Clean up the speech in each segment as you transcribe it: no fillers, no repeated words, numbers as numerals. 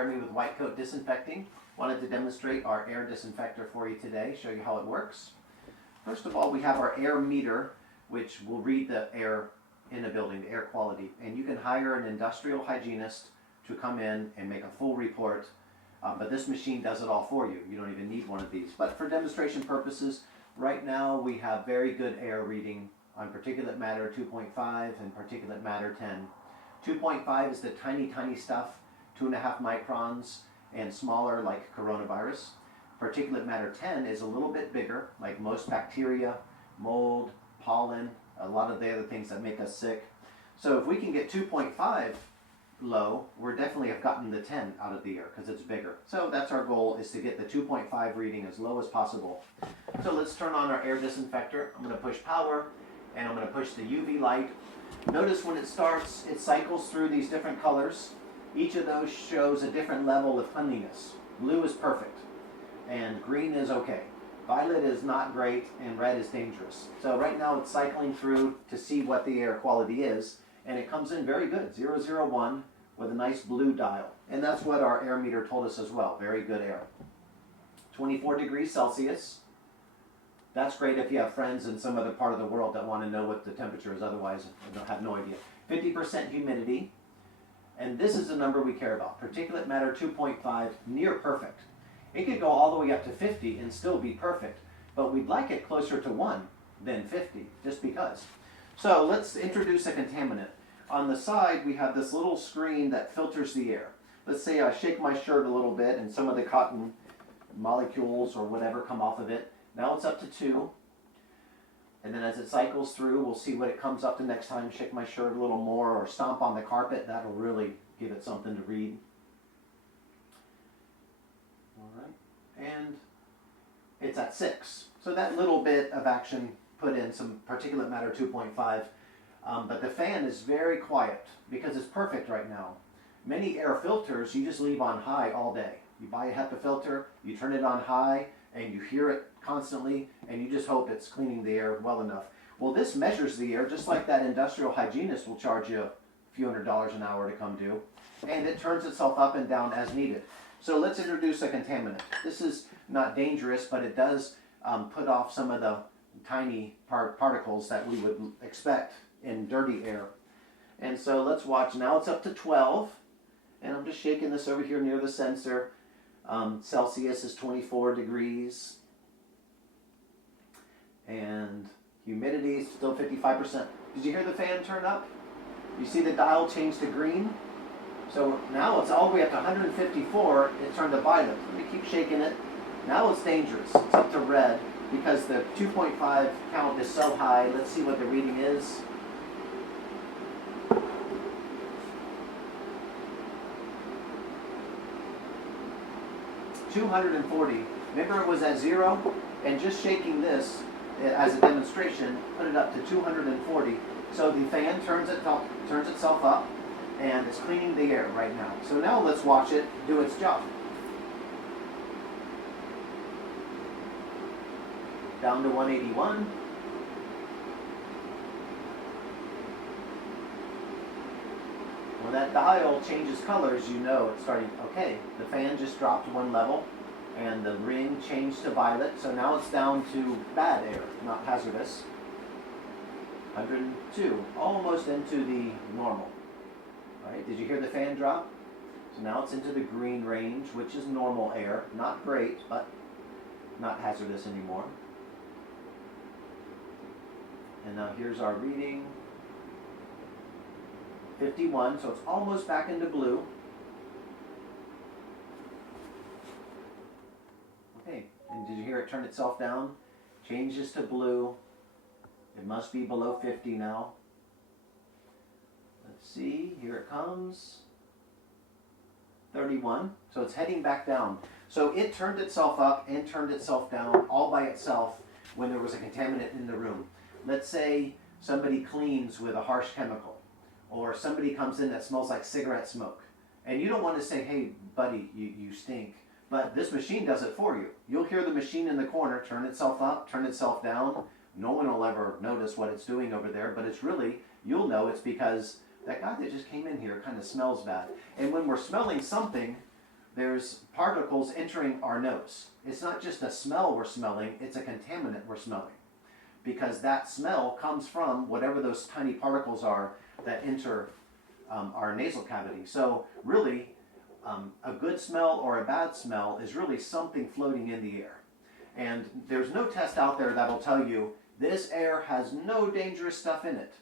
Jeremy with White Coat Disinfecting. Wanted to demonstrate our air disinfector for you today, show you how it works. First of all, we have our air meter, which will read the air in a building, the air quality. And you can hire an industrial hygienist to come in and make a full report. But this machine does it all for you. You don't even need one of these. But for demonstration purposes, right now we have very good air reading on particulate matter 2.5 and particulate matter 10. 2.5 is the tiny, tiny stuff, 2.5 microns and smaller like coronavirus. Particulate matter 10 is a little bit bigger, like most bacteria, mold, pollen, a lot of the other things that make us sick. So if we can get 2.5 low, we're definitely have gotten the 10 out of the air because it's bigger. So that's our goal, is to get the 2.5 reading as low as possible. So let's turn on our air disinfector. I'm going to push power and I'm going to push the UV light. Notice when it starts, it cycles through these different colors. Each of those shows a different level of cleanliness. Blue is perfect and green is okay. Violet is not great and red is dangerous. So right now it's cycling through to see what the air quality is, and it comes in very good, 001 with a nice blue dial. And that's what our air meter told us as well, very good air. 24 degrees Celsius. That's great if you have friends in some other part of the world that want to know what the temperature is, otherwise I have no idea. 50% humidity, and this is the number we care about. Particulate matter 2.5, near perfect. It could go all the way up to 50 and still be perfect, but we'd like it closer to 1 than 50, just because. So let's introduce a contaminant. On the side, we have this little screen that filters the air. Let's say I shake my shirt a little bit and some of the cotton molecules or whatever come off of it. Now it's up to 2. And then as it cycles through, we'll see what it comes up to next time. Shake my shirt a little more or stomp on the carpet. That'll really give it something to read. All right. And it's at 6. So that little bit of action put in some particulate matter 2.5. But the fan is very quiet because it's perfect right now. Many air filters you just leave on high all day. You buy a HEPA filter, you turn it on high, and you hear it constantly, and you just hope it's cleaning the air well enough. Well, this measures the air just like that industrial hygienist will charge you a few $100s an hour to come do, and it turns itself up and down as needed. So let's introduce a contaminant. This is not dangerous, but it does put off some of the tiny particles that we would expect in dirty air. And so let's watch. Now it's up to 12, and I'm just shaking this over here near the sensor. Celsius is 24 degrees, and humidity is still 55%. Did you hear the fan turn up? You see the dial change to green? So now it's all the way up to 154. It turned to violet. Let me keep shaking it. Now it's dangerous. It's up to red because the 2.5 count is so high. Let's see what the reading is. $240. Remember, it was at 0, and just shaking this as a demonstration put it up to 240. So the fan turns itself up, and it's cleaning the air right now. So now let's watch it do its job. Down to 181. When that dial changes colors, you know it's starting. Okay, the fan just dropped 1 level, and the ring changed to violet, so now it's down to bad air, not hazardous. 102, almost into the normal. All right, did you hear the fan drop? So now it's into the green range, which is normal air. Not great, but not hazardous anymore. And now here's our reading. 51, so it's almost back into blue. Okay, and did you hear it turn itself down? Changes to blue. It must be below 50 now. Let's see, here it comes. 31, so it's heading back down. So it turned itself up and turned itself down all by itself when there was a contaminant in the room. Let's say somebody cleans with a harsh chemical, or somebody comes in that smells like cigarette smoke. And you don't want to say, hey, buddy, you stink. But this machine does it for you. You'll hear the machine in the corner turn itself up, turn itself down. No one will ever notice what it's doing over there, but it's really, you'll know it's because that guy that just came in here kind of smells bad. And when we're smelling something, there's particles entering our nose. It's not just a smell we're smelling, it's a contaminant we're smelling. Because that smell comes from whatever those tiny particles are that enter our nasal cavity. So really, a good smell or a bad smell is really something floating in the air. And there's no test out there that'll tell you this air has no dangerous stuff in it.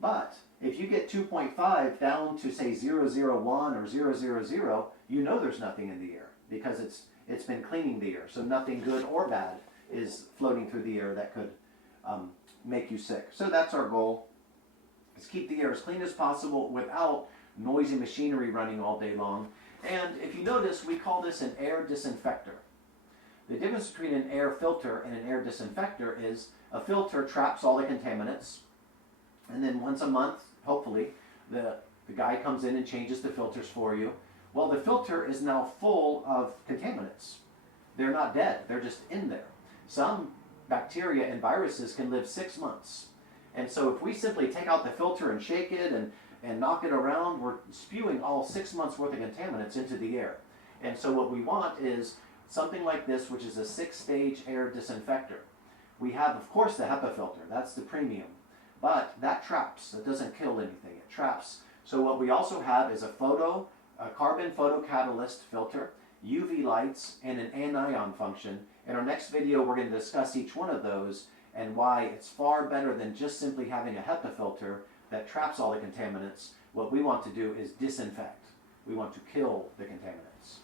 But if you get 2.5 down to say 001 or 000, you know there's nothing in the air because it's been cleaning the air. So nothing good or bad is floating through the air that could make you sick. So that's our goal, is keep the air as clean as possible without noisy machinery running all day long. And if you notice, we call this an air disinfector. The difference between an air filter and an air disinfector is a filter traps all the contaminants, and then once a month, hopefully, the guy comes in and changes the filters for you. Well, the filter is now full of contaminants. They're not dead, they're just in there. Some bacteria and viruses can live 6 months. And so if we simply take out the filter and shake it and knock it around, we're spewing all 6 months worth of contaminants into the air. And so what we want is something like this, which is a 6-stage air disinfector. We have, of course, the HEPA filter. That's the premium. But that traps. It doesn't kill anything. It traps. So what we also have is a carbon photocatalyst filter, UV lights, and an anion function. In our next video, we're going to discuss each one of those and why it's far better than just simply having a HEPA filter that traps all the contaminants. What we want to do is disinfect. We want to kill the contaminants.